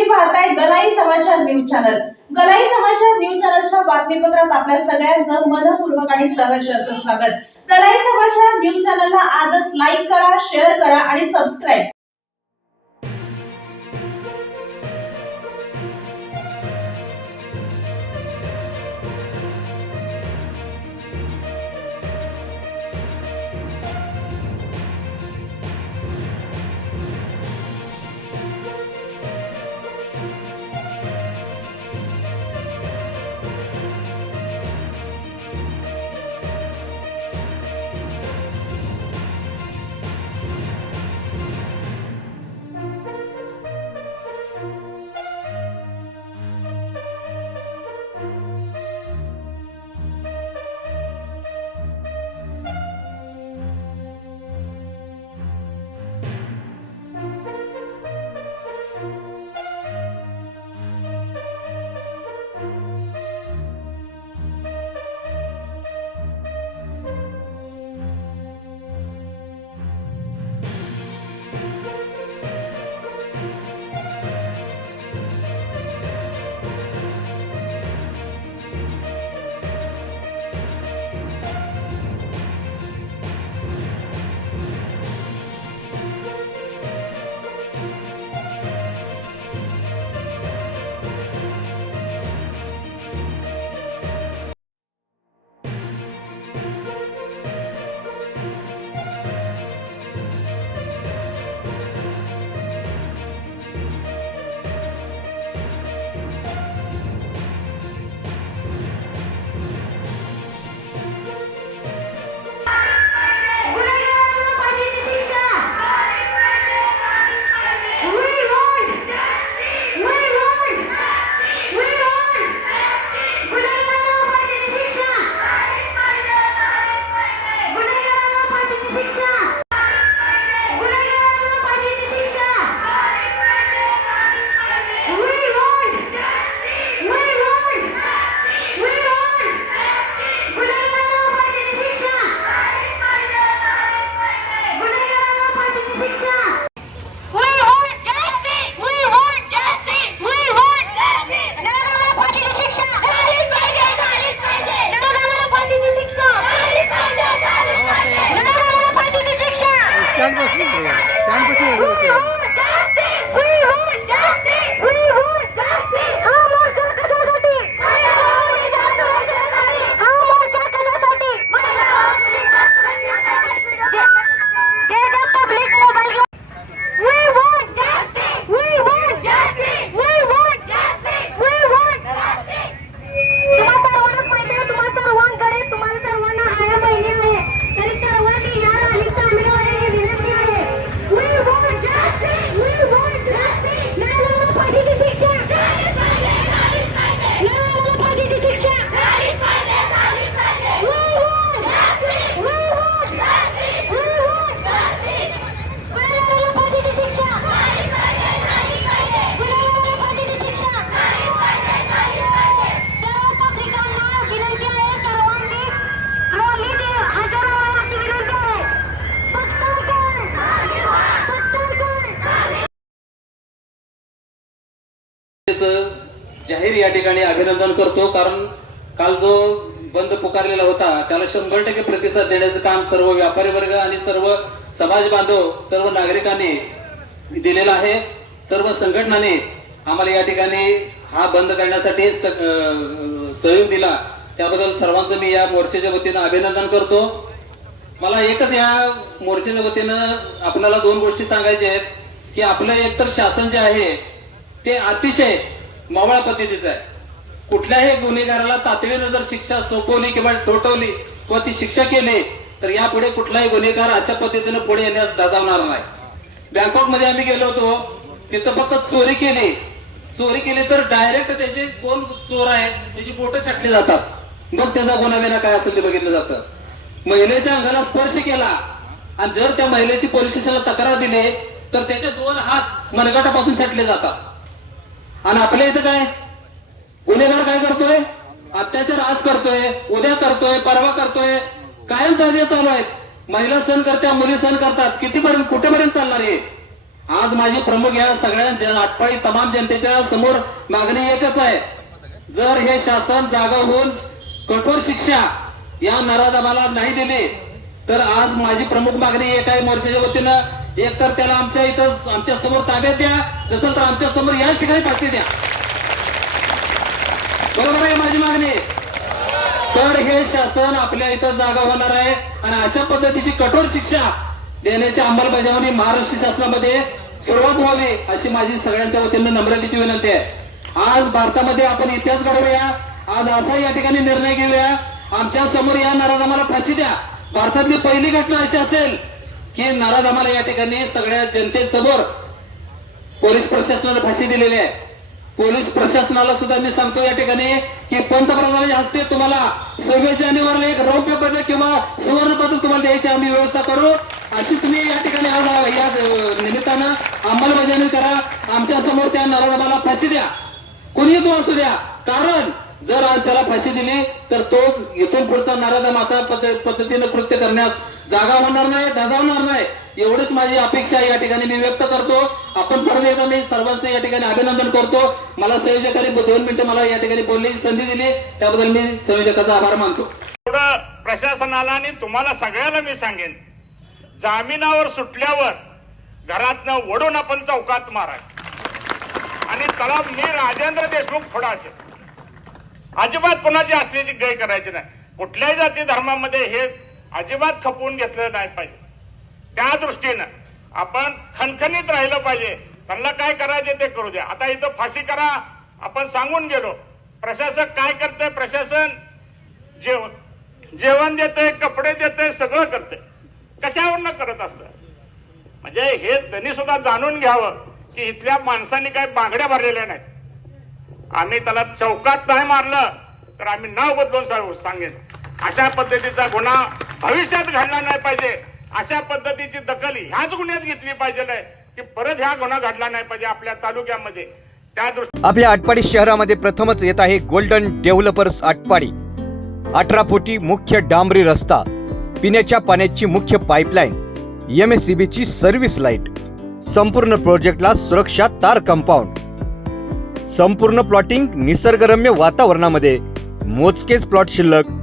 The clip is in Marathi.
तुम्ही पाहताय गलाई समाचार न्यूज चॅनल. गलाई समाचार न्यूज चॅनलच्या बातमीपत्रात आपल्या सगळ्यांचं मनपूर्वक आणि सहर्ष असं स्वागत. गलाई समाचार न्यूज चॅनलला आजच लाईक करा शेअर करा आणि सबस्क्राईब जाहीर या ठिकाणी अभिनंदन करतो कारण काल जो बंद पुकारलेला होता त्याला शंभर टक्के प्रतिसाद देण्याचं काम सर्व व्यापारी वर्ग आणि सर्व समाज बांधव सर्व नागरिकांनी दिलेलं आहे. सर्व संघटनांनी आम्हाला या ठिकाणी हा बंद करण्यासाठी सहयोग दिला. त्याबद्दल सर्वांचं मी या मोर्चाच्या वतीनं अभिनंदन करतो. मला एकच या मोर्चाच्या वतीनं आपल्याला दोन गोष्टी सांगायच्या आहेत की आपलं एकतर शासन जे आहे ते अतिशय मावळा पद्धतीचं आहे. कुठल्याही गुन्हेगाराला तातडीनं जर शिक्षा सोपवली किंवा टोटवली किंवा ती शिक्षा केली तर यापुढे कुठलाही गुन्हेगार अशा पद्धतीनं पुढे येण्यास दाजावणार नाही. बँकॉकमध्ये आम्ही गेलो होतो तिथं फक्त चोरी केली. चोरी केली तर डायरेक्ट त्याचे कोण चोर आहे त्याची बोट छाटली जातात. मग त्याचा गुन्हा बिना काय असेल ते बघितलं जातं. महिलेच्या अंगाला स्पर्श केला आणि जर त्या महिलेची पोलीस स्टेशनला तक्रार दिली तर त्याचे दोन हात मनगटापासून छाटले जातात. आणि आपल्या इथं काय? गुन्हेगार काय करतोय? अत्याचार आज करतोय उद्या करतोय परवा करतोय. कायम चालू चालू आहेत. महिला सण करत्या मुली सण करतात. कितीपर्यंत कुठेपर्यंत चालणार आहे आज माझी प्रमुख या सगळ्या आटपाळी तमाम जनतेच्या समोर मागणी एकच आहे. जर हे शासन जागा होऊन कठोर शिक्षा या नराधमाला नाही दिली तर आज माझी प्रमुख मागणी एक आहे मोर्चाच्या वतीनं. एक तर त्याला आमच्या इथं आमच्यासमोर ताब्यात द्या नसेल तर आमच्यासमोर याच ठिकाणी फाशी द्या. बरोबर आहे माझी मागणी? तर हे शासन आपल्या इथं जागा होणार आहे आणि अशा पद्धतीची कठोर शिक्षा देण्याची अंमलबजावणी महाराष्ट्र शासनामध्ये सुरुवात व्हावी अशी माझी सगळ्यांच्या वतीनं नम्रतेची विनंती आहे. आज भारतामध्ये आपण इतिहास घडवूया. आज असा या ठिकाणी निर्णय घेऊया. आमच्यासमोर या नराधमाला फाशी द्या. भारतातली पहिली घटना अशी असेल हे नाराज आम्हाला या ठिकाणी सगळ्या जनतेसमोर पोलीस प्रशासनाला फाशी दिलेली आहे. पोलीस प्रशासनाला सुद्धा मी सांगतो या ठिकाणी की पंतप्रधानांच्या हस्ते तुम्हाला सव्वीस जानेवारीला एक रौप्य पदक किंवा सुवर्ण पदक तुम्हाला द्यायची आम्ही व्यवस्था करू. अशी तुम्ही या ठिकाणी आज या निमित्तानं अंमलबजावणी करा. आमच्यासमोर त्या नराधमाला फाशी द्या. कुणीही तो असू द्या. कारण जर आज त्याला फाशी दिली तर तो इथून पुढचा नराधम असा पद्धतीनं कृत्य करण्यास जागा होणार नाही धजावणार नाही. एवढीच माझी अपेक्षा या ठिकाणी मी व्यक्त करतो. आपण परत एकदा मी सर्वांचं या ठिकाणी अभिनंदन करतो. मला संयोजकांनी दोन मिनिटं मला या ठिकाणी बोलण्याची संधी दिली. त्याबद्दल मी संयोजकाचा आभार मानतो. प्रशासनाला आणि तुम्हाला सगळ्याला मी सांगेन जामिनावर सुटल्यावर घरातनं ओढून आपण चौकात माराय आणि तलाव मी राजेंद्र देशमुख थोडा असेल अजिबात कोणाची असल्याची गय करायची नाही. कुठल्याही जाती धर्मामध्ये हे अजिबात खपवून घेतलं नाही पाहिजे. त्या दृष्टीनं आपण खणखणीत राहिलं पाहिजे. त्यांना काय करायचे ते करू द्या. आता इथं फाशी करा. आपण सांगून गेलो. प्रशासक काय करते प्रशासन जेवण जेवण देते कपडे देते सगळं करते कशावरनं करत असतं? म्हणजे हे त्यांनी सुद्धा जाणून घ्यावं की इथल्या माणसांनी काही बांगड्या भरलेल्या नाहीत. आम्ही त्याला चौकात नाही मारलं तर आम्ही नाव बदलून सांगू सांगेन. अशा पद्धतीचा गुन्हा भविष्यात घडला नाही पाहिजे. अशा पद्धतीची दखल ह्याच गुन्ह्यात घेतली पाहिजे की परत ह्या गुन्हा घडला नाही पाहिजे आपल्या तालुक्यामध्ये. त्या दृष्टी आपल्या आटपाडी शहरामध्ये प्रथमच येत आहे गोल्डन डेव्हलपर्स आटपाडी. अठरा फुटी मुख्य डांबरी रस्ता पिण्याच्या पाण्याची मुख्य pipeline M S C service light संपूर्ण प्रोजेक्टला सुरक्षा तार कंपाऊंड संपूर्ण प्लॉटिंग निसर्गरम्य वातावरणामध्ये मोजकेच प्लॉट शिल्लक